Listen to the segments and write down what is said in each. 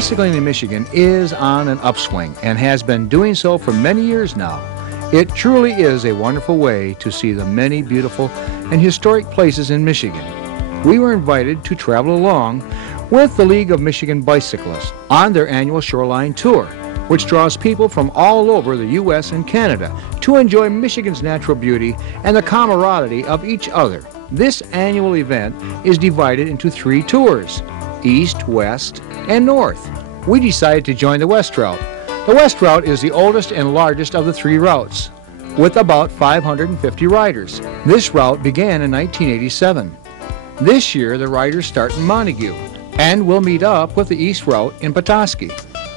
Bicycling in Michigan is on an upswing and has been doing so for many years now. It truly is a wonderful way to see the many beautiful and historic places in Michigan. We were invited to travel along with the League of Michigan Bicyclists on their annual Shoreline tour, which draws people from all over the U.S. and Canada to enjoy Michigan's natural beauty and the camaraderie of each other. This annual event is divided into 3 tours: East, West, and North. We decided to join the West Route. The West Route is the oldest and largest of the 3 routes, with about 550 riders. This route began in 1987. This year, the riders start in Montague and will meet up with the East Route in Petoskey.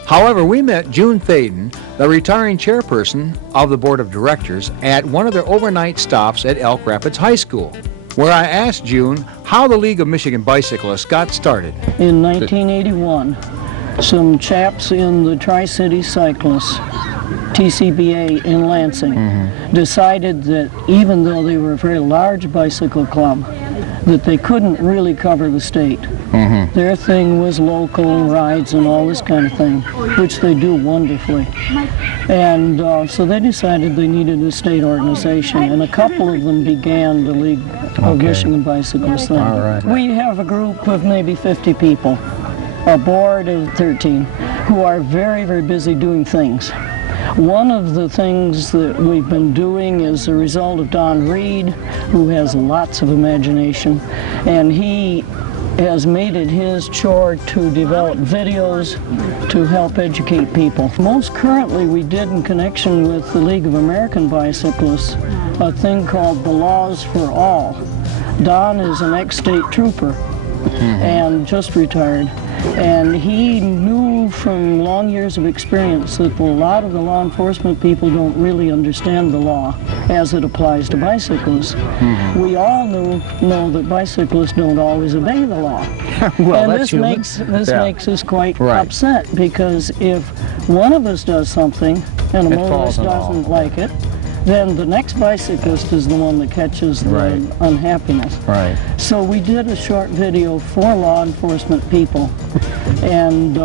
However, we met June Thaden, the retiring chairperson of the Board of Directors, at one of their overnight stops at Elk Rapids High School, where I asked June how the League of Michigan Bicyclists got started. In 1981, some chaps in the Tri-City Cyclists, TCBA in Lansing, decided that even though they were a very large bicycle club, that they couldn't really cover the state. Their thing was local rides and all this kind of thing, which they do wonderfully. And so they decided they needed a state organization, and a couple of them began the League of Michigan Bicyclists then. All right. We have a group of maybe 50 people, a board of 13, who are very, very busy doing things. One of the things that we've been doing is a result of Don Reed, who has lots of imagination, and he has made it his chore to develop videos to help educate people. Most currently we did, in connection with the League of American Bicyclists, a thing called the Laws for All. Don is an ex-state trooper and just retired. And he knew from long years of experience that a lot of the law enforcement people don't really understand the law as it applies to bicyclists. We all know that bicyclists don't always obey the law. Well, and this makes us quite upset, because if one of us does something and a motorist doesn't like it, then the next bicyclist is the one that catches the unhappiness. So we did a short video for law enforcement people, and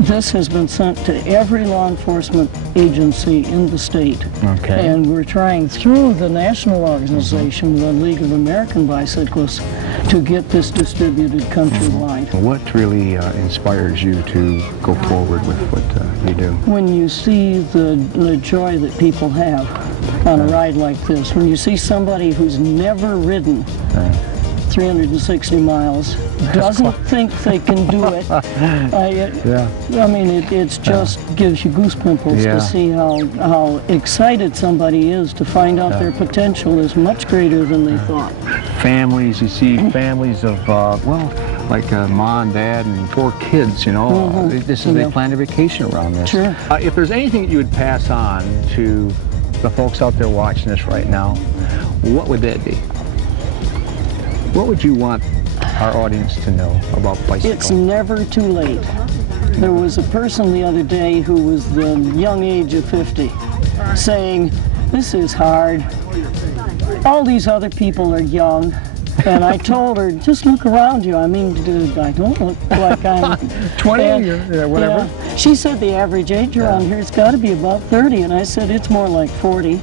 this has been sent to every law enforcement agency in the state. And we're trying through the national organization, the League of American Bicyclists, to get this distributed countrywide. What really inspires you to go forward with what you do? When you see the joy that people have on a ride like this, when you see somebody who's never ridden 360 miles, doesn't think they can do it. I mean, it just gives you goose pimples to see how excited somebody is to find out their potential is much greater than they thought. Families, you see families of, well, like mom and dad and 4 kids, you know. This is, they plan a vacation around this. If there's anything that you would pass on to the folks out there watching this right now, what would that be? What would you want our audience to know about bicycling? It's never too late. There was a person the other day who was the young age of 50 saying, "This is hard. All these other people are young." And I told her, just look around you. I mean, dude, I don't look like I'm 20 or whatever. She said the average age around here has got to be about 30. And I said, it's more like 40,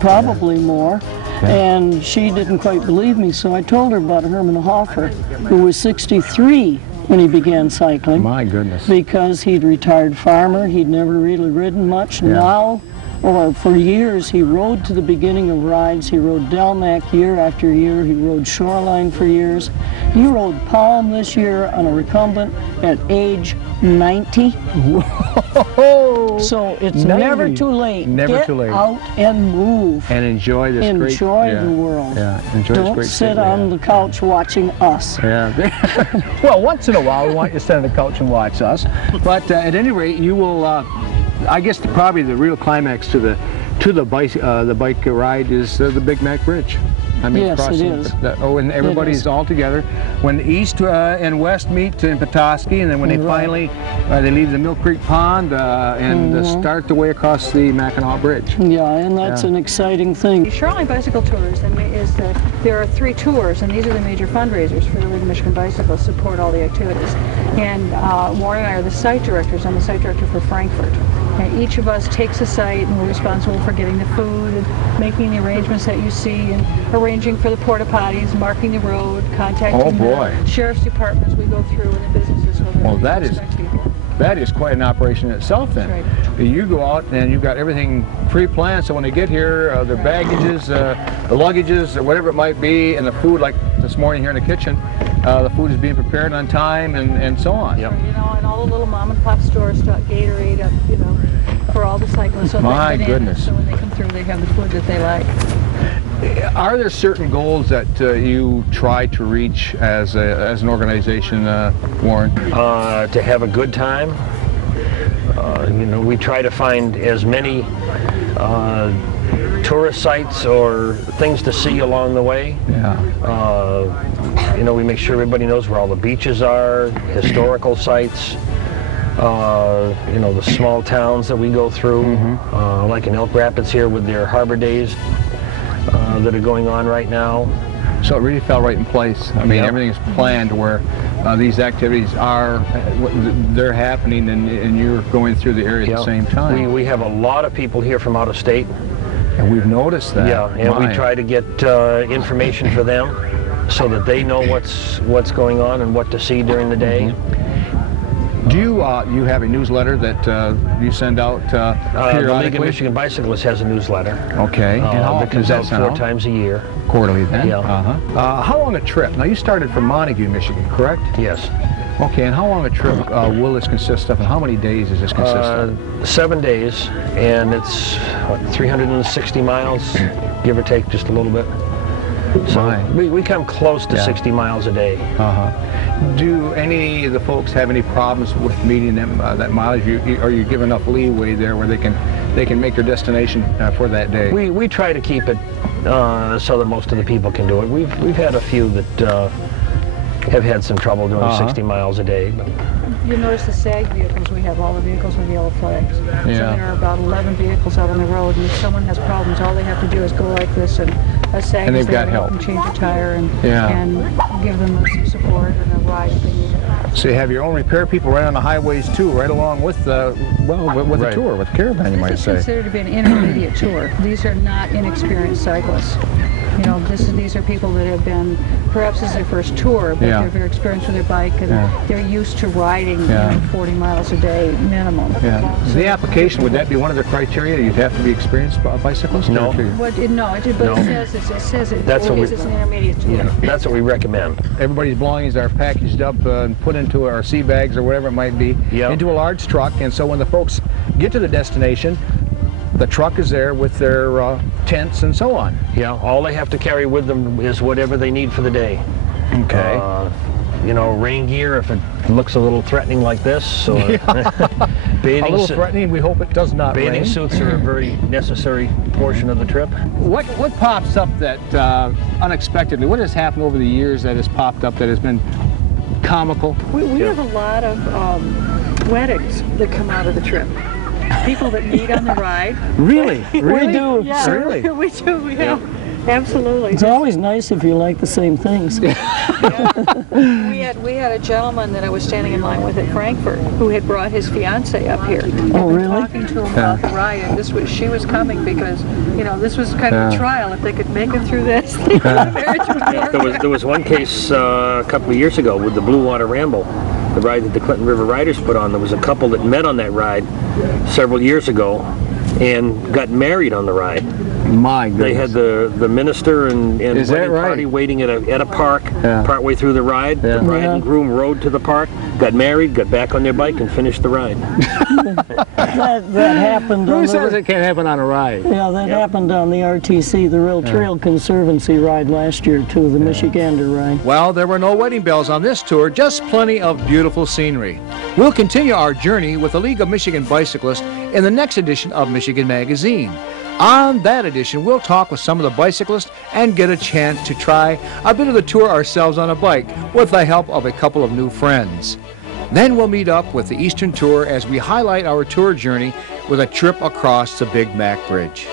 probably more. And she didn't quite believe me, so I told her about Herman Hoffer, who was 63 when he began cycling. My goodness. Because he'd retired farmer, he'd never really ridden much. Now, or for years, he rode to the beginning of rides. He rode Delmac year after year. He rode Shoreline for years. He rode Palm this year on a recumbent at age 90. Whoa! So it's never too late. Never too late. Get out and move. And enjoy this great... Enjoy the world. Enjoy Don't this great sit on the couch watching us. Well, once in a while, we want you to sit on the couch and watch us. But at any rate, you will... I guess probably the real climax to the bike ride is the Big Mac Bridge. I mean, Yes, it crossing is. and everybody's all together. When the east and west meet in Petoskey, and then when they finally they leave the Mill Creek Pond and start the way across the Mackinac Bridge. Yeah, and that's an exciting thing. The Shoreline Bicycle Tours is there are 3 tours, and these are the major fundraisers for the League of Michigan Bicyclists, support all the activities. And Warren and I are the site directors. I'm the site director for Frankfurt. And each of us takes a site, and we're responsible for getting the food and making the arrangements that you see, and arranging for the porta potties, marking the road, contacting the sheriff's departments we go through and the businesses. So well, that is quite an operation in itself then. That's right. You go out and you've got everything pre-planned, so when they get here, their baggages, the luggages, or whatever it might be, and the food, like this morning here in the kitchen, the food is being prepared on time and so on. Yep. You know, and all the little mom and pop stores stock Gatorade up, you know, for all the cyclists. So my goodness. So when they come through, they have the food that they like. Are there certain goals that you try to reach as an organization, Warren? To have a good time. You know, we try to find as many tourist sites or things to see along the way. Yeah. You know, we make sure everybody knows where all the beaches are, historical sites. You know, the small towns that we go through, like in Elk Rapids here with their Harbor Days that are going on right now. So it really fell right in place. I mean, everything is planned where these activities they're happening, and you're going through the area at the same time. We have a lot of people here from out of state. And we've noticed that. Yeah, and we try to get information for them so that they know what's going on and what to see during the day. Do you have a newsletter that you send out periodically? The League of Michigan Bicyclists has a newsletter. Okay. And how often comes out 4 times a year. Quarterly then? Yeah. How long a trip? Now you started from Montague, Michigan, correct? Yes. Okay, and how long a trip will this consist of, and how many days does this consist of? 7 days, and it's 360 miles, give or take just a little bit. So we come close to 60 miles a day. Do any of the folks have any problems with meeting them that mileage? Are you give enough leeway there where they can make their destination for that day? We try to keep it so that most of the people can do it. We've had a few that have had some trouble doing 60 miles a day. But You notice the SAG vehicles, we have all the vehicles with yellow flags. Yeah. So there are about 11 vehicles out on the road, and if someone has problems, all they have to do is go like this, and a SAG And is they've there got to help help. them change a tire and give them some support and a ride if they need it. So you have your own repair people right on the highways too, right along with the tour, with the caravan, you might This is say. considered to be an intermediate tour. These are not inexperienced cyclists. You know, these are people that have been, perhaps this is their first tour, but they're very experienced with their bike, and they're used to riding 40 miles a day minimum. So the application, would that be one of the criteria? You'd have to be experienced bicyclist? No. But it says it That's what is an intermediate tour. yeah, that's what we recommend. Everybody's belongings are packaged up and put into our sea bags or whatever it might be, into a large truck, and so when the folks get to the destination, the truck is there with their tents and so on. Yeah, all they have to carry with them is whatever they need for the day. Okay. You know, rain gear if it looks a little threatening like this. Or A little threatening, we hope it does not rain. Bathing suits are a very necessary portion of the trip. What pops up that unexpectedly, what has happened over the years that has popped up that has been comical? We have a lot of weddings that come out of the trip. People that meet on the ride. Really? We do. Yeah, Really? we do. We have. Absolutely. It's always nice if you like the same things. We had a gentleman that I was standing in line with at Frankfurt who had brought his fiance up here. Oh, really? Talking to him about the ride, and she was coming because, you know, this was kind of a trial. If they could make it through this, the marriage would work. There was one case a couple of years ago with the Blue Water Ramble, the ride that the Clinton River Riders put on. There was a couple that met on that ride several years ago and got married on the ride. My goodness. They had the minister and wedding party waiting at a park partway through the ride. The bride and groom rode to the park, got married, got back on their bike, and finished the ride. that happened. Who says it can't happen on a ride? Yeah, that happened on the RTC, the Rail Trail Conservancy ride last year too, the Michigander ride. Well, there were no wedding bells on this tour, just plenty of beautiful scenery. We'll continue our journey with the League of Michigan Bicyclists in the next edition of Michigan Magazine. On that edition, we'll talk with some of the bicyclists and get a chance to try a bit of the tour ourselves on a bike with the help of a couple of new friends. Then we'll meet up with the Eastern Tour as we highlight our tour journey with a trip across the Big Mac Bridge.